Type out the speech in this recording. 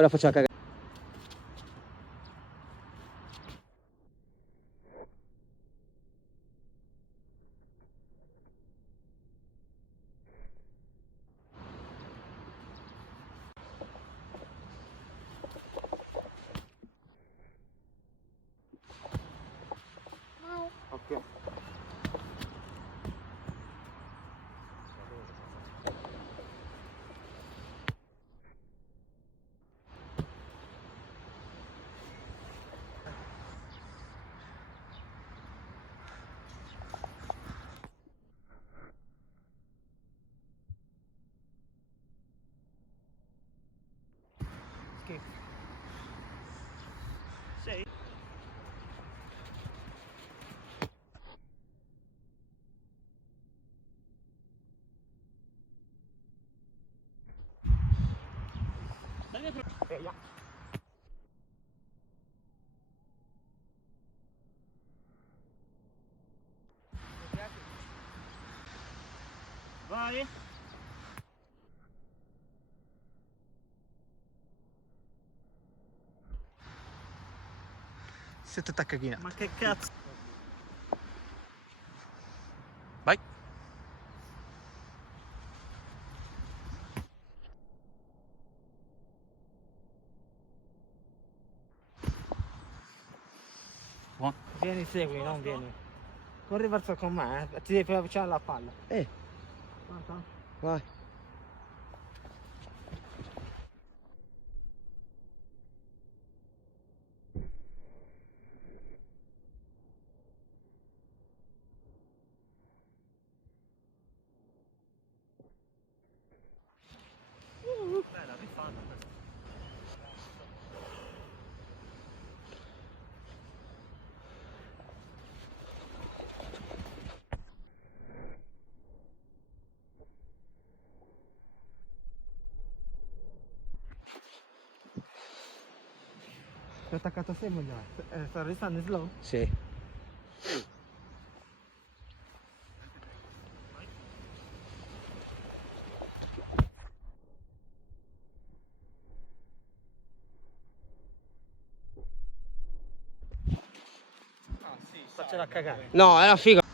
Ora faccio la cagata. Ok. Schifo. Sei? Yeah. Vai. Siete taccachina. Ma che cazzo? Vai. Buono. Vieni, segui, non vieni. Corri verso con me, ti devi avvicinare alla palla. Guarda. Vai. Bella, rifatta questa. Ti ho attaccato sempre già. Sta restando in slow? Sì. Ah sì, faccio la cagare. No, è una figa.